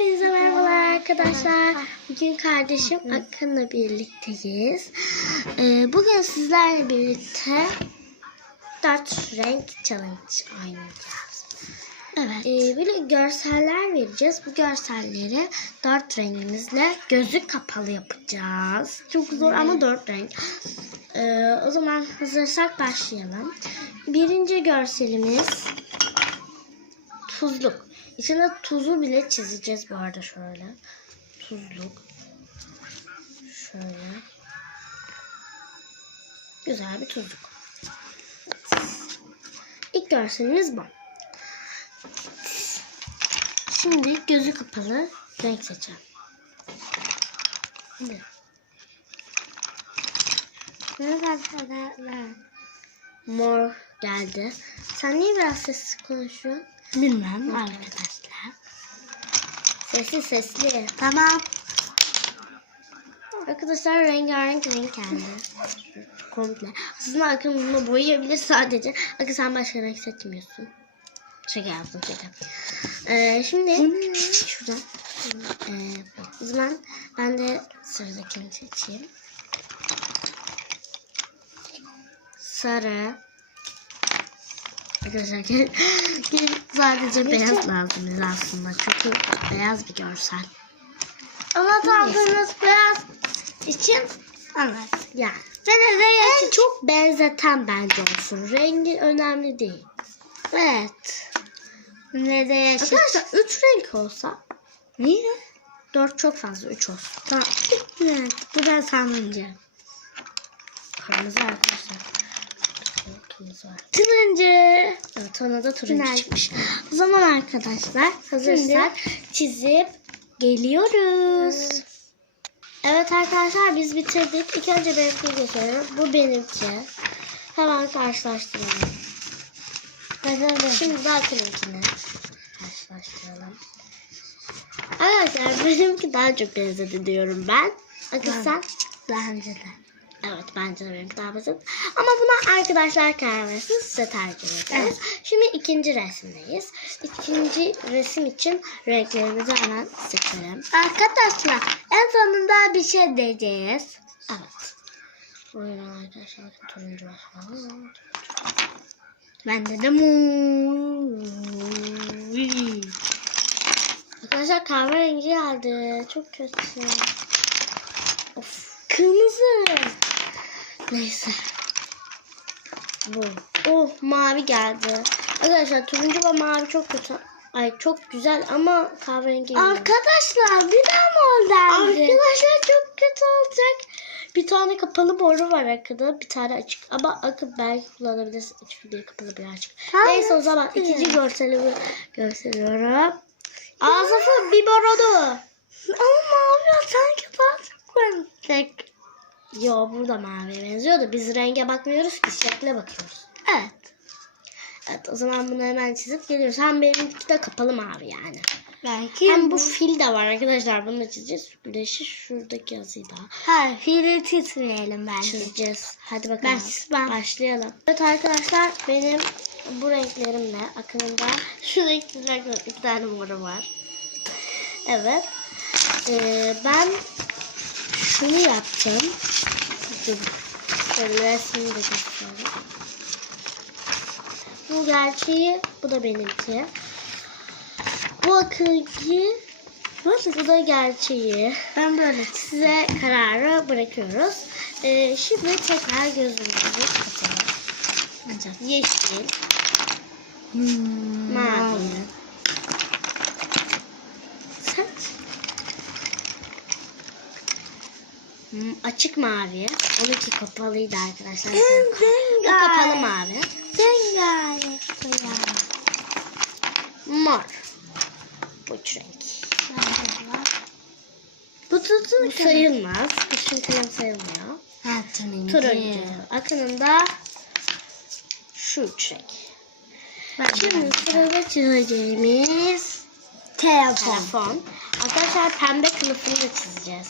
Hepinize merhabalar arkadaşlar. Bugün kardeşim Akın'la birlikteyiz. Ee, bugün sizlerle birlikte dört renk challenge oynayacağız. Evet. Ee, böyle görseller vereceğiz. Bu görselleri dört rengimizle gözü kapalı yapacağız. Çok zor ama dört renk. Ee, o zaman hazırsak başlayalım. Birinci görselimiz tuzluk. İçine tuzu bile çizeceğiz bu arada şöyle. Tuzluk. Şöyle. Güzel bir tuzluk. İlk görselimiz bu. Şimdi gözü kapalı renk seçelim. Şimdi. Mor geldi. Sen niye biraz sessiz konuşuyorsun? Bilmem arkadaşlar. Sesli sesli. Tamam. Arkadaşlar rengarenk renk geldi. Komple. Aslında Akın bunu boyayabilir sadece. Akın sen başka renk seçmiyorsun. Şaka yaptım şaka. Ee, şimdi şuradan. Ee, o zaman ben de sıradakini seçeyim. Sarı. Arkadaşlar sadece beyaz lazım bize aslında. Çünkü beyaz bir görsel. Ama tarzınız beyaz için evet. Yani ben de en çok benzeten bence olsun. Rengi önemli değil. Evet. Ne de yaşa. Arkadaşlar 3 renk olsa Niye? 4 çok fazla 3 olsun. Tamam. Evet. Bu da sanınca. Kırmızı arkadaşlar. Var. Turuncu. Evet ona da turuncu Güzel. çıkmış. O zaman arkadaşlar hazırsak çizip geliyoruz. Evet arkadaşlar biz bitirdik. İlk önce benimkini gösteriyorum. Bu benimki. Hemen karşılaştıralım. Şimdi daha benimkini karşılaştıralım. Arkadaşlar benimki daha çok benzedi diyorum ben. Akıl sen? Bence de. Evet bence de benimki daha basit. Ama buna arkadaşlar karar versin size tercih ederiz. Şimdi ikinci resimdeyiz. İkinci resim için renklerimizi hemen seçelim. Arkadaşlar en sonunda bir şey diyeceğiz. Evet. Buyurun arkadaşlar turuncu var. falan. Bende de mu. Arkadaşlar kahverengi geldi. Çok kötü. Of. Kırmızı. Neyse. Bu. Oh mavi geldi. Arkadaşlar turuncu ve mavi çok kötü. Ay çok güzel ama kahverengi. geldi. Arkadaşlar bir daha mı oldu bence? Arkadaşlar çok kötü olacak. Bir tane kapalı boru var arkada. Bir tane açık. Ama akı belki kullanabilirsin. Çünkü bir kapalı bir açık. Neyse o zaman ikinci görselimi gösteriyorum. Ağzı bir boronu. Ama mavi sanki daha çok benzik. Yo burada maviye benziyor da biz renge bakmıyoruz ki şekle bakıyoruz. Evet. Evet o zaman bunu hemen çizip geliyoruz. Hem benimki de kapalı mavi yani. Belki Hem bu fil de var arkadaşlar. Bunu da çizeceğiz. Güneşi şuradaki yazıyı da Ha, fili titreyelim bence. çizeceğiz. Hadi bakalım. Ben- ben- Başlayalım. Evet arkadaşlar benim bu renklerimle akımında şu renkler iki tane moru var. Evet. Ee, ben şunu yapacağım. Şöyle resmini de göstereyim. Bu gerçeği, bu da benimki. Bu akıllı, bu da gerçeği. Ben böyle Size kararı bırakıyoruz. Ee, şimdi tekrar gözümüzü kapatalım. Yeşil, Hmm. mavi. Saç. Hmm, açık mavi. Onunki kapalıydı arkadaşlar. Bu kapalı mavi. Mor. Bu üç renk. Bu tutun Bu sayılmaz. Kışın kalem sayılmıyor. Ha, turuncu. Turuncu. Akınında şu üç renk. Şimdi sırada çizeceğimiz Telefon. telefon. Arkadaşlar pembe kılıfını da çizeceğiz.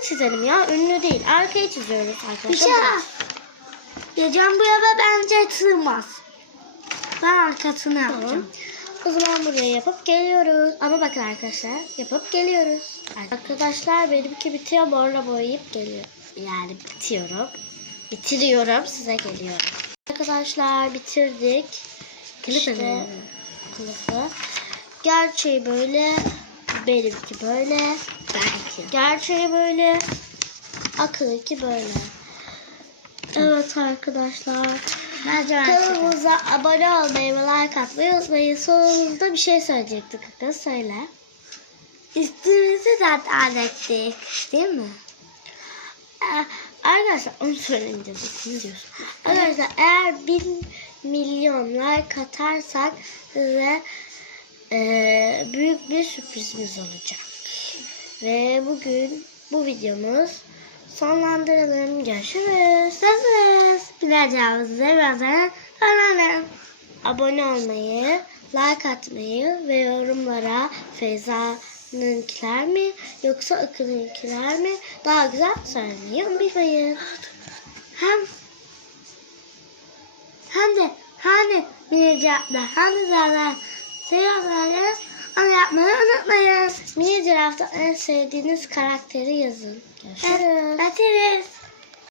Ben, arkasını çizelim ya. Önünü değil. Arkayı çiziyoruz arkadaşlar. Bir şey. Gecem bu eve bence sığmaz. Ben arkasını Tamam. yapacağım. O zaman buraya yapıp geliyoruz. Ama bakın arkadaşlar yapıp geliyoruz. Arkadaşlar benimki bitiyor morla boyayıp geliyor. Yani bitiyorum. Bitiriyorum size geliyorum. Arkadaşlar bitirdik. İşte kılıfı. Gerçeği böyle. Benimki böyle. Belki. Gerçeği böyle. Akılınki böyle. Evet arkadaşlar. Kanalımıza abone olmayı ve like atmayı unutmayın. Sonunda bir şey söyleyecektik. Akın söyle. Üstümüzü zaten ettik. Değil mi? Ee, arkadaşlar onu söylemeyeceğim. Ne diyorsun? Arkadaşlar eğer 1 milyon like atarsak size e, büyük bir sürprizimiz olacak. Ve bugün bu videomuz sonlandıralım. Görüşürüz. Görüşürüz. Bileceğimizi birazdan öğrenelim. Abone olmayı, like atmayı ve yorumlara Feyza'nınkiler mi yoksa Akın'ınkiler mi daha güzel söylemeyi unutmayın. Hem hem de hani bileceğimde hani zaten seviyorsanız onu yapmayı unutmayın. Mini Ciraft'ta en sevdiğiniz karakteri yazın. Görüşürüz. Görüşürüz.